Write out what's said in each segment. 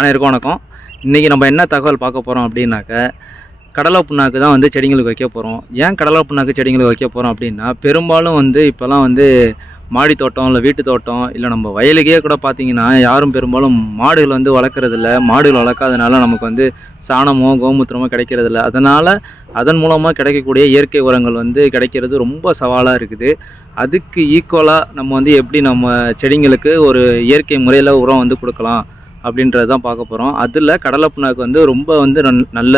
அனைவருக்கும் வணக்கம். இன்றைக்கி நம்ம என்ன தகவல் பார்க்க போகிறோம் அப்படின்னாக்க கடலை புண்ணாக்கு தான் வந்து செடிங்களுக்கு வைக்க போகிறோம் ஏன் கடலை புண்ணாக்கு செடிங்களுக்கு வைக்க போகிறோம் அப்படின்னா பெரும்பாலும் வந்து இப்போல்லாம் வந்து மாடி தோட்டம் இல்லை வீட்டு தோட்டம் இல்லை நம்ம வயலுக்கே கூட பார்த்தீங்கன்னா யாரும் பெரும்பாலும் மாடுகள் வந்து வளர்க்குறதில்ல. மாடுகள் வளர்க்காதனால நமக்கு வந்து சாணமோ கோமூத்திரமோ கிடைக்கிறதில்ல. அதனால் அதன் மூலமாக கிடைக்கக்கூடிய இயற்கை உரங்கள் வந்து கிடைக்கிறது ரொம்ப சவாலாக இருக்குது. அதுக்கு ஈக்குவலாக நம்ம வந்து எப்படி நம்ம செடிங்களுக்கு ஒரு இயற்கை முறையில் உரம் வந்து கொடுக்கலாம்? அப்படின்றது தான் பார்க்க போகிறோம் அதில் கடலை புண்ணாக்கு வந்து ரொம்ப வந்து நன்- நல்ல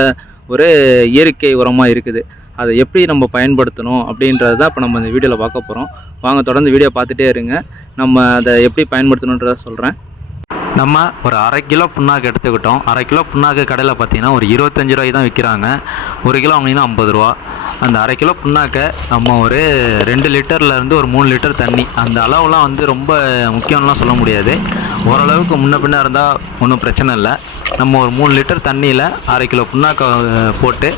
ஒரு இயற்கை உரமாக இருக்குது. அதை எப்படி நம்ம பயன்படுத்தணும் அப்படின்றது தான் இப்போ நம்ம இந்த வீடியோவில் பார்க்க போகிறோம் வாங்க தொடர்ந்து வீடியோ பார்த்துட்டே இருங்க. நம்ம அதை எப்படி பயன்படுத்தணுன்றத சொல்கிறேன் நம்ம ஒரு அரை கிலோ புண்ணாக்கு எடுத்துக்கிட்டோம். அரை கிலோ புண்ணாக்கு கடையில் பார்த்தீங்கன்னா ஒரு இருபத்தஞ்சு ரூபாய்க்கு தான் விற்கிறாங்க. ஒரு கிலோ வாங்கினீங்கன்னா ஐம்பது ரூபா. அந்த அரை கிலோ புண்ணாக்கை நம்ம ஒரு ரெண்டு லிட்டர்லேருந்து ஒரு மூணு லிட்டர் தண்ணி. அந்த அளவுலாம் வந்து ரொம்ப முக்கியம்லாம் சொல்ல முடியாது. ஓரளவுக்கு முன்ன பின்ன இருந்தால் ஒன்றும் பிரச்சனை இல்லை. நம்ம ஒரு மூணு லிட்டர் தண்ணியில் அரை கிலோ புண்ணாக்கை போட்டு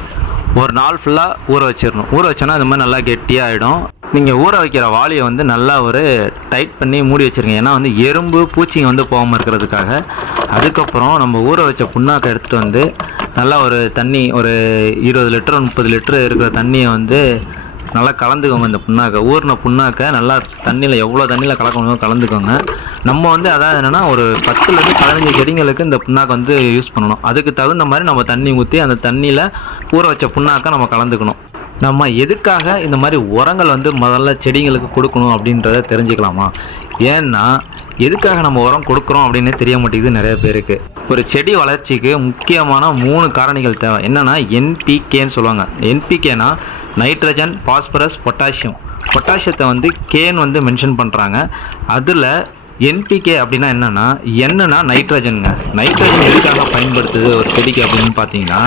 ஒரு நாள் ஃபுல்லாக ஊற வச்சிடணும். ஊற வச்சோன்னா அது மாதிரி நல்லா கெட்டியாகிடும் நீங்கள் ஊற வைக்கிற வாளியை வந்து நல்லா ஒரு டைட் பண்ணி மூடி வச்சுருங்க. ஏன்னா வந்து எறும்பு பூச்சிங்க வந்து போகாமல் இருக்கிறதுக்காக. அதுக்கப்புறம் நம்ம ஊற வச்ச புண்ணாக்கை எடுத்துகிட்டு வந்து நல்லா ஒரு தண்ணி ஒரு இருபது லிட்டர் முப்பது லிட்டர் இருக்கிற தண்ணியை வந்து நல்லா கலந்துக்கோங்க இந்த புண்ணாக்கை. ஊறின புண்ணாக்கை நல்லா தண்ணியில் எவ்வளோ தண்ணியில் கலக்கணுமோ கலந்துக்கோங்க. நம்ம வந்து அதாவது என்னென்னா ஒரு பத்துலேருந்து பதினஞ்சு செடிங்களுக்கு இந்த புண்ணாக்கை வந்து யூஸ் பண்ணணும். அதுக்கு தகுந்த மாதிரி நம்ம தண்ணி ஊற்றி அந்த தண்ணியில் ஊற வச்ச புண்ணாக்கை நம்ம கலந்துக்கணும். நம்ம எதுக்காக இந்த மாதிரி உரங்கள் வந்து முதல்ல செடிங்களுக்கு கொடுக்கணும் அப்படின்றத தெரிஞ்சுக்கலாமா? ஏன்னா எதுக்காக நம்ம உரம் கொடுக்குறோம் அப்படின்னு தெரிய மாட்டேங்குது நிறைய பேருக்கு. ஒரு செடி வளர்ச்சிக்கு முக்கியமான மூணு காரணிகள் தேவை. என்னென்னா என்பிகேன்னு சொல்லுவாங்க. என்பிகேனா நைட்ரஜன் பாஸ்பரஸ் பொட்டாசியம் பொட்டாசியத்தை வந்து கேன் வந்து மென்ஷன் பண்ணுறாங்க அதில் என்பிகே அப்படின்னா என்னென்னா என்னன்னா நைட்ரஜனுங்க நைட்ரஜன் எதுக்காக பயன்படுத்துது ஒரு செடிக்கு அப்படின்னு பார்த்தீங்கன்னா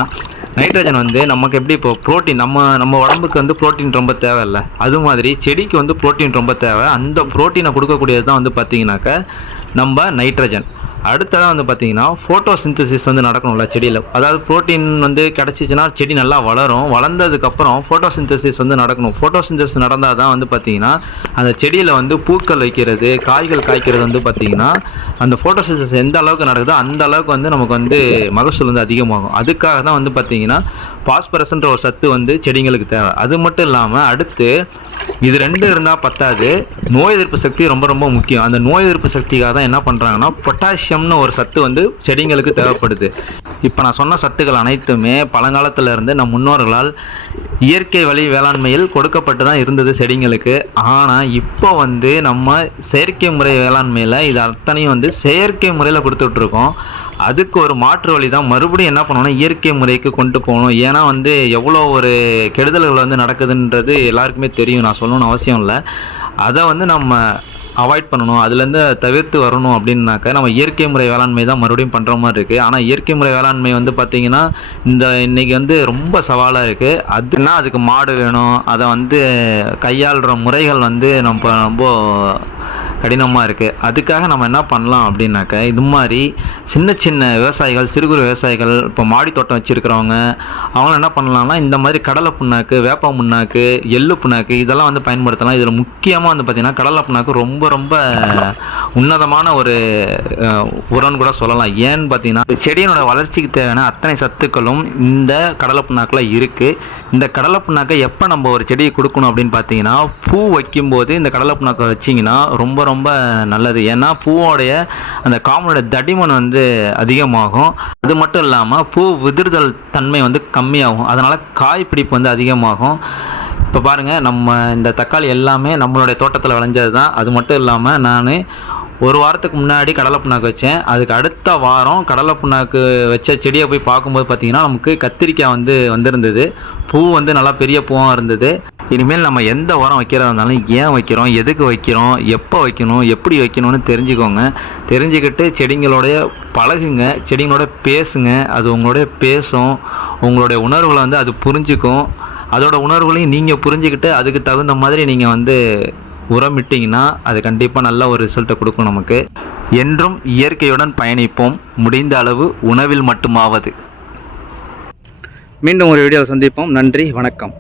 நைட்ரஜன் வந்து நமக்கு எப்படி இப்போ புரோட்டீன் நம்ம நம்ம உடம்புக்கு வந்து புரோட்டீன் ரொம்ப தேவையில்ல. அது மாதிரி செடிக்கு வந்து புரோட்டீன் ரொம்ப தேவை. அந்த புரோட்டீனை கொடுக்கக்கூடியது தான் வந்து பார்த்தீங்கன்னாக்க நம்ம நைட்ரஜன் அடுத்ததாக வந்து பார்த்தீங்கன்னா ஃபோட்டோ வந்து நடக்கணும்ல செடியில். அதாவது புரோட்டீன் வந்து கிடச்சிச்சின்னா செடி நல்லா வளரும். வளர்ந்ததுக்கப்புறம் ஃபோட்டோ வந்து நடக்கணும். ஃபோட்டோ நடந்தால் தான் வந்து பார்த்தீங்கன்னா அந்த செடியில் வந்து பூக்கள் வைக்கிறது காய்கள் காய்க்கிறது வந்து பார்த்தீங்கன்னா அந்த ஃபோட்டோ எந்த அளவுக்கு நடக்குதோ அந்த அளவுக்கு வந்து நமக்கு வந்து மகசூல் வந்து அதிகமாகும். அதுக்காக தான் வந்து பார்த்தீங்கன்னா பாஸ்பரஸ்ன்ற ஒரு சத்து வந்து செடிங்களுக்கு தேவை. அது மட்டும் இல்லாமல் அடுத்து இது ரெண்டு இருந்தால் பத்தாது. நோய் எதிர்ப்பு சக்தி ரொம்ப ரொம்ப முக்கியம். அந்த நோய் எதிர்ப்பு சக்திக்காக தான் என்ன பண்ணுறாங்கன்னா பொட்டாசியம்னு ஒரு சத்து வந்து செடிங்களுக்கு தேவைப்படுது. இப்போ நான் சொன்ன சத்துக்கள் அனைத்துமே பழங்காலத்துல இருந்து நம் முன்னோர்களால் இயற்கை வழி வேளாண்மையில் கொடுக்கப்பட்டு தான் இருந்தது செடிங்களுக்கு. ஆனால் இப்போ வந்து நம்ம செயற்கை முறை வேளாண்மையில் இது அத்தனையும் வந்து செயற்கை முறையில் கொடுத்துட்ருக்கோம். அதுக்கு ஒரு மாற்று வழி தான் மறுபடியும் என்ன பண்ணணும்? இயற்கை முறைக்கு கொண்டு போகணும். ஏன்னா வந்து எவ்வளோ ஒரு கெடுதல்கள் வந்து நடக்குதுன்றது எல்லாருக்குமே தெரியும். நான் சொல்லணும்னு அவசியம் இல்லை. அதை வந்து நம்ம அவாய்ட் பண்ணணும். அதுலேருந்து தவிர்த்து வரணும் அப்படின்னாக்க நம்ம இயற்கை முறை வேளாண்மை தான் மறுபடியும் பண்ணுற மாதிரி இருக்குது ஆனால் இயற்கை முறை வேளாண்மை வந்து பார்த்திங்கன்னா இந்த இன்றைக்கி வந்து ரொம்ப சவாலாக இருக்குது அதுனா அதுக்கு மாடு வேணும். அதை வந்து கையாளுற முறைகள் வந்து நம்ம ரொம்ப கடினமாக இருக்குது அதுக்காக நம்ம என்ன பண்ணலாம் அப்படின்னாக்க இது மாதிரி சின்ன சின்ன விவசாயிகள் சிறு குறு விவசாயிகள் இப்போ மாடி தோட்டம் வச்சுருக்கிறவங்க அவங்க என்ன பண்ணலாம்னா இந்த மாதிரி கடலை புண்ணாக்கு வேப்ப புண்ணாக்கு எள்ளு புண்ணாக்கு இதெல்லாம் வந்து பயன்படுத்தலாம். இதில் முக்கியமாக வந்து பார்த்திங்கன்னா கடலை புண்ணாக்கு ரொம்ப ரொம்ப உன்னதமான ஒரு உரம்னு கூட சொல்லலாம். ஏன்னு பார்த்தீங்கன்னா செடியினோட வளர்ச்சிக்கு தேவையான அத்தனை சத்துக்களும் இந்த கடலை புண்ணாக்கில் இருக்குது இந்த கடலை புண்ணாக்கை எப்போ நம்ம ஒரு செடியை கொடுக்கணும் அப்படின்னு பார்த்தீங்கன்னா பூ வைக்கும்போது இந்த கடலை புண்ணாக்கை வச்சிங்கன்னா ரொம்ப ரொம்ப நல்லது. ஏன்னா பூவோடைய அந்த காமனோட தடிமன் வந்து அதிகமாகும். அது மட்டும் இல்லாமல் பூ விதிர்தல் தன்மை வந்து கம்மியாகும். அதனால் காய் பிடிப்பு வந்து அதிகமாகும். இப்போ பாருங்கள் நம்ம இந்த தக்காளி எல்லாமே நம்மளுடைய தோட்டத்தில் விளைஞ்சது தான் அது மட்டும் இல்லாமல் நான் ஒரு வாரத்துக்கு முன்னாடி கடலை புண்ணாக்கு வச்சேன். அதுக்கு அடுத்த வாரம் கடலை புண்ணாக்கு வச்ச செடியை போய் பார்க்கும்போது பார்த்தீங்கன்னா நமக்கு கத்திரிக்காய் வந்து வந்திருந்தது. பூ வந்து நல்லா பெரிய பூவாக இருந்தது. இனிமேல் நம்ம எந்த உரம் வைக்கிறதா இருந்தாலும் ஏன் வைக்கிறோம்? எதுக்கு வைக்கிறோம்? எப்போ வைக்கணும்? எப்படி வைக்கணும்னு தெரிஞ்சுக்கோங்க. தெரிஞ்சுக்கிட்டு செடிங்களோடைய பழகுங்க. செடிங்களோட பேசுங்க. அது உங்களோடைய பேசும். உங்களுடைய உணர்வுகளை வந்து அது புரிஞ்சுக்கும். அதோட உணர்வுகளையும் நீங்கள் புரிஞ்சுக்கிட்டு அதுக்கு தகுந்த மாதிரி நீங்கள் வந்து உரமிட்டிங்கன்னா அது கண்டிப்பாக நல்ல ஒரு ரிசல்ட்டை கொடுக்கும் நமக்கு. என்றும் இயற்கையுடன் பயணிப்போம். முடிந்த அளவு உணவில் மட்டுமாவது. மீண்டும் ஒரு வீடியோவை சந்திப்போம். நன்றி. வணக்கம்.